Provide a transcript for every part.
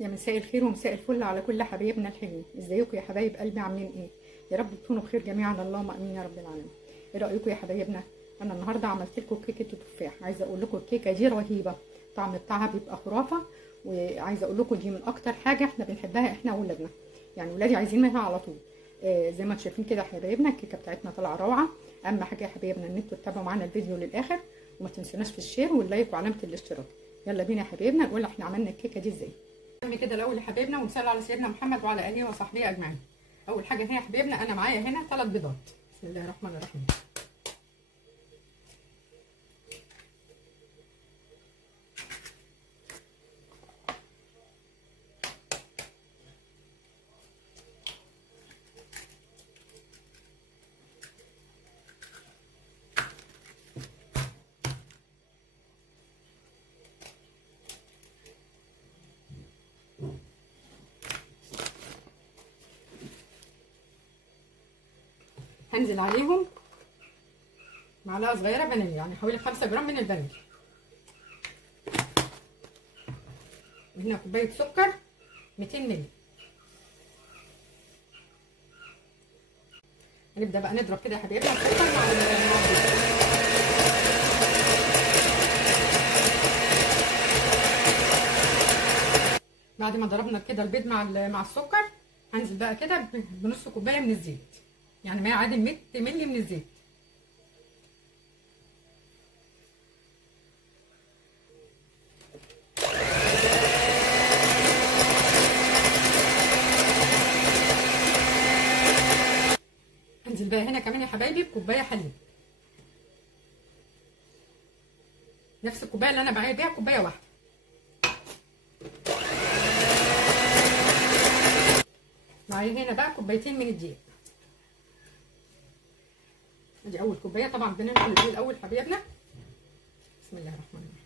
يا مساء الخير ومساء الفل على كل حبايبنا الحلوين. ازيكم يا حبايب قلبي؟ عاملين ايه؟ يا رب تكونوا بخير جميعا، اللهم امين يا رب العالمين. ايه رايكم يا حبايبنا؟ انا النهارده عملت لكم كيكه التفاح. عايزه اقول لكم الكيكه دي رهيبه، الطعم بتاعها بيبقى خرافه. وعايزه اقول لكم دي من اكتر حاجه احنا بنحبها احنا واولادنا، يعني ولادي عايزين منها على طول. زي ما انتم شايفين كده يا حبايبنا الكيكه بتاعتنا طالعه روعه. اهم حاجه يا حبايبنا ان انتوا تتابعوا معانا الفيديو للاخر، وما تنسوناش في الشير واللايك وعلامه الاشتراك. يلا بينا يا حبايبنا نقول احنا عملنا الكيكه دي ازاي. نعمل كده الاول يا حبايبنا ونصلي على سيدنا محمد وعلى اله وصحبه اجمعين. اول حاجه هي يا حبايبنا انا معايا هنا 3 بيضات. بسم الله الرحمن الرحيم. هنزل عليهم معلقه صغيره فانيليا، يعني حوالي 5 جرام من الفانيليا. وهنا كوبايه سكر 200 مللي. هنبدا بقى نضرب كده يا حبايبنا السكر مع البيض. بعد ما ضربنا كده البيض مع السكر، هنزل بقى كده بنص كوبايه من الزيت، يعني ما يعادل 100 مللي من الزيت. انزل بقى هنا كمان يا حبايبي بكوبايه حليب، نفس الكوبايه اللي انا بعمل بيها كوبايه واحده. معايا هنا بقى كوبايتين من الدقيق. ادي اول كوبايه، طبعا بننقل الدقيق الاول حبايبنا. بسم الله الرحمن الرحيم.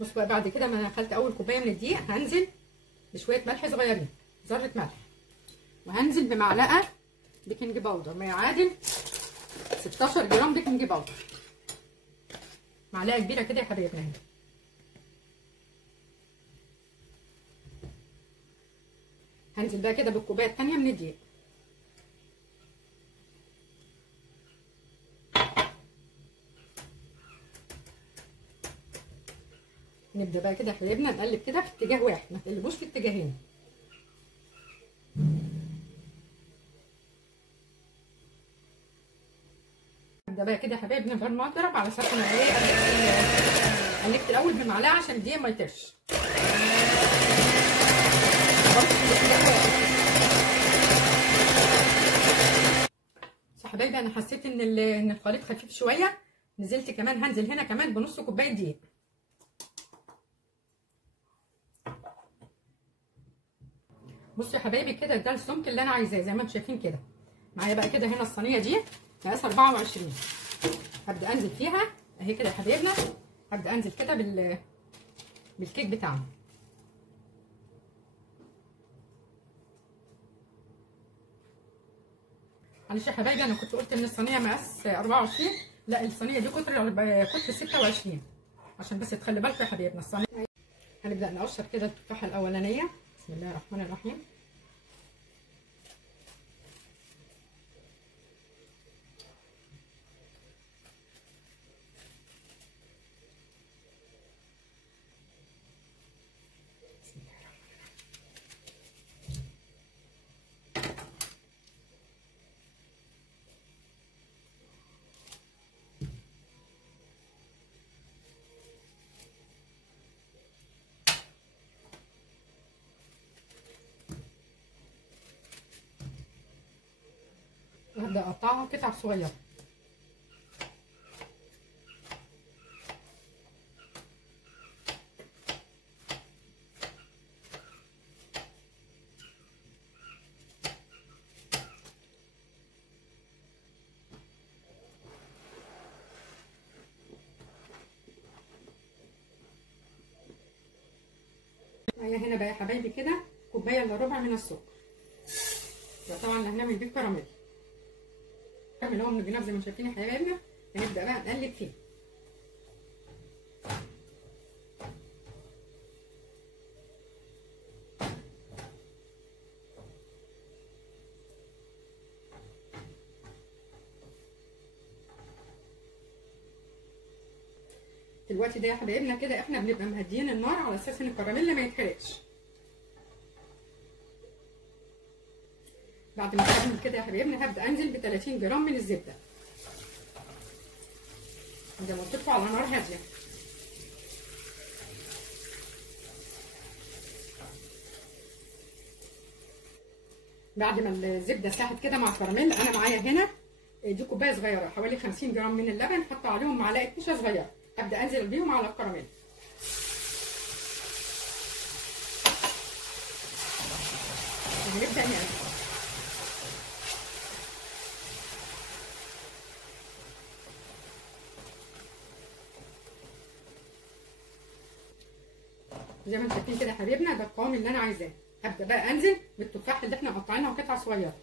بص بقى بعد كده ما انا اخدت اول كوبايه من الدقيق، هنزل بشويه ملح صغيرين، ذره ملح، وهنزل بمعلقه بيكنج باودر ما يعادل 16 جرام بيكنج باودر، معلقه كبيره كده يا حبايبنا هنا. هنزل بقى كده بالكوبايه الثانيه من الدقيق. نبدا بقى كده يا حبايبنا نقلب كده في اتجاه واحد، ما تقلبوش في اتجاهين. نبدا بقى كده يا حبايبنا من غير ما اضرب، على اساس ان ايه قلبت الاول بمعلقه عشان الدقيق ما يطيرش. بس يا حبايبي انا حسيت ان الخليط خفيف شويه، نزلت كمان هنزل هنا كمان بنص كوبايه دقيق. بصوا يا حبايبي كده ده السمك اللي انا عايزاه زي ما انتم شايفين كده. معايا بقى كده هنا الصينيه دي مقاس 24، هبدا انزل فيها اهي كده يا حبايبنا. هبدا انزل كده بالكيك بتاعنا. معلش يا حبايبي انا كنت قلت ان الصينيه مقاس 24، لا الصينيه دي قطر 26، عشان بس تخلي بالكم يا حبايبنا. الصينيه هنبدا نقشر كده التفاحه الاولانيه. بسم الله الرحمن الرحيم. وهبدا اقطعها قطع صغيره. معايا هنا بقى يا حبايبي كده كوبايه الا ربع من السكر، طبعا اللي هنعمل بيه كراميل اللي هو من الجناب زي ما شايفين يا حبايبنا. هنبدا بقى نقلب فيه. في الوقت ده يا حبايبنا كده احنا بنبقى مهديين النار على اساس ان الكراميل ما يتحرقش. بعد ما اعمل كده يا حبايبنا هبدا انزل ب 30 جرام من الزبده زي ما قلت لكم على نار هاديه. بعد ما الزبده ساحت كده مع الكراميل، انا معايا هنا دي كوبايه صغيره حوالي 50 جرام من اللبن، حط عليهم معلقه نشا صغيره، ابدا انزل بيهم على الكراميل. هنبدا نقلب. زي ما انتم شايفين كده يا حبايبنا ده القوام اللي انا عايزاه. هبدا بقى انزل بالتفاح اللي احنا مقطعينها قطع صغيره.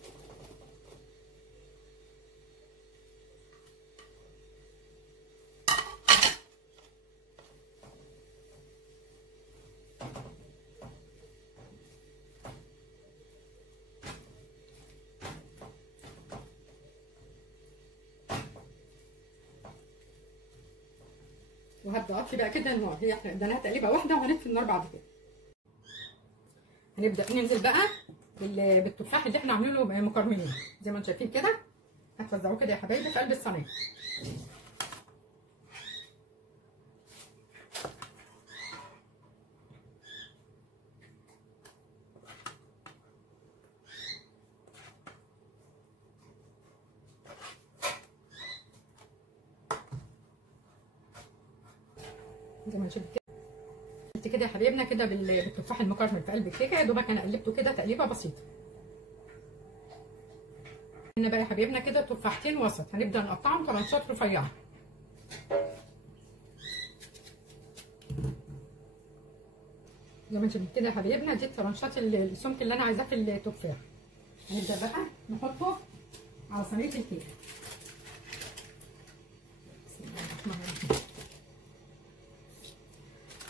وهبدا اطفي بقى كده النار، هي احنا اديناها تقليبه واحده وهنطفي النار بعد كده. هنبدا ننزل بقى بالتفاح اللي احنا عاملين له مكرملين زي ما انتم شايفين كده. هتوزعوه كده يا حبايبي في قلب الصينيه. زي ما شفت كده يا حبايبنا كده بالتفاح المكرمل في قلب الكيكه، يا دوبك انا قلبته كده تقليبه بسيطه. هنا بقى يا حبايبنا كده تفاحتين وسط، هنبدا نقطعهم طرنشات رفيعه. زي ما شايفين كده يا حبايبنا دي الطرنشات السمك اللي انا عايزاه في التفاح. هنبدا بقى نحطه على صينيه الكيكه. بسم الله الرحمن الرحيم.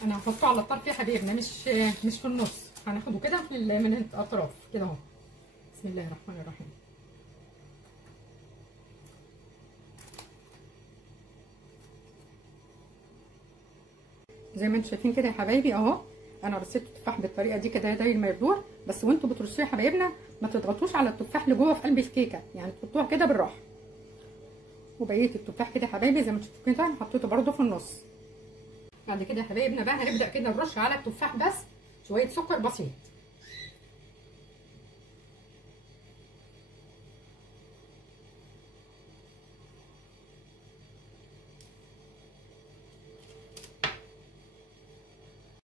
انا هحطه على الطرف يا حبايبنا، مش في النص، هناخده كده من الاطراف كده اهو. بسم الله الرحمن الرحيم. زي ما انتم شايفين كده يا حبايبي اهو، انا رصيت التفاح بالطريقه دي كده داير ما يدور. بس وانتوا بترصوه يا حبايبنا ما تضغطوش على التفاح اللي جوه في قلب الكيكه، يعني تحطوها كده بالراحه. وبقيه التفاح كده يا حبايبي زي ما انتم شايفين كده حطيته برده في النص. بعد كده يا حبايبنا بقى هنبدا كده نرش على التفاح بس شويه سكر بسيط.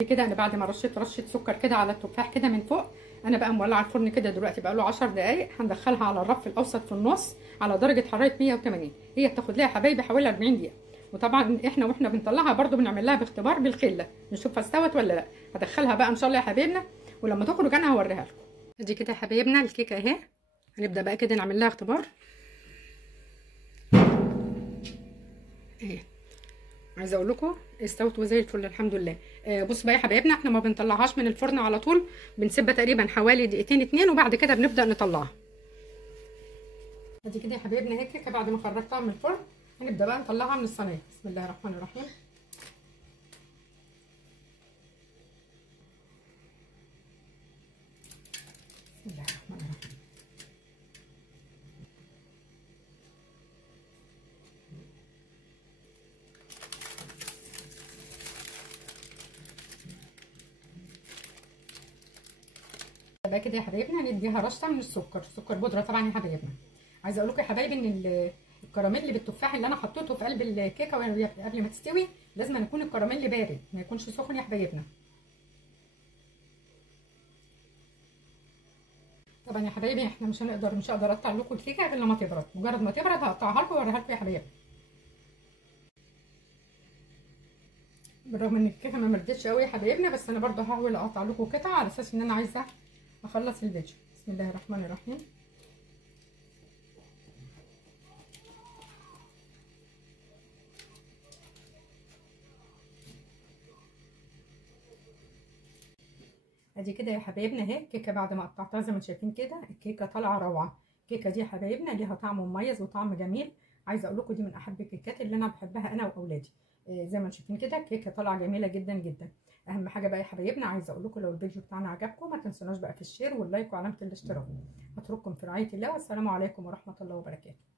كده انا بعد ما رشيت رشه سكر كده على التفاح كده من فوق، انا بقى مولعه الفرن كده دلوقتي بقى له 10 دقائق. هندخلها على الرف الاوسط في النص على درجه حراره 180. هي بتاخد لها يا حبايبي حوالي 40 دقيقه. وطبعا احنا واحنا بنطلعها برده بنعمل لها باختبار بالخله نشوفها استوت ولا لا. هدخلها بقى ان شاء الله يا حبايبنا، ولما تخرج انا هوريها لكم. ادي كده يا حبايبنا الكيكه اهي. هنبدا بقى كده نعمل لها اختبار اهي. عايزه اقول لكم استوت وزي الفل الحمد لله. بصوا بقى يا حبايبنا احنا ما بنطلعهاش من الفرن على طول، بنسيبها تقريبا حوالي دقيقتين 2 وبعد كده بنبدا نطلعها. ادي كده يا حبايبنا هي الكيكه بعد ما خرجتها من الفرن. هنبدا بقى نطلعها من الصينيه. بسم الله الرحمن الرحيم. بسم الله الرحمن الرحيم. بقى كده يا حبايبنا هنديها رشه من السكر، سكر بودره طبعا يا حبايبنا. عايزه اقول لكم يا حبايبي ان الكراميل اللي بالتفاح اللي انا حطيته في قلب الكيكه قبل ما تستوي لازم يكون الكراميل بارد، ما يكونش سخن يا حبايبنا. طبعا يا حبايبي احنا مش هقدر اقطع لكم الكيكه غير لما تبرد. مجرد ما تبرد هقطعها لكم واوريها لكم يا حبايبي. بالرغم ان الكيكه ما مردتش قوي يا حبايبنا، بس انا برضو هحاول اقطع لكم قطع على اساس ان انا عايزه اخلص الفيديو. بسم الله الرحمن الرحيم. ادي كده يا حبايبنا اهي الكيكه بعد ما قطعتها زي ما شايفين كده الكيكه طالعه روعه. الكيكه دي يا حبايبنا ليها طعم مميز وطعم جميل. عايزه اقول لكم دي من احب الكيكات اللي انا بحبها انا واولادي. زي ما انتم شايفين كده الكيكه طالعه جميله جدا جدا. اهم حاجه بقى يا حبايبنا عايزه اقول لكم لو الفيديو بتاعنا عجبكم ما تنسوناش بقى في الشير واللايك وعلامه الاشتراك. اترككم في رعايه الله والسلام عليكم ورحمه الله وبركاته.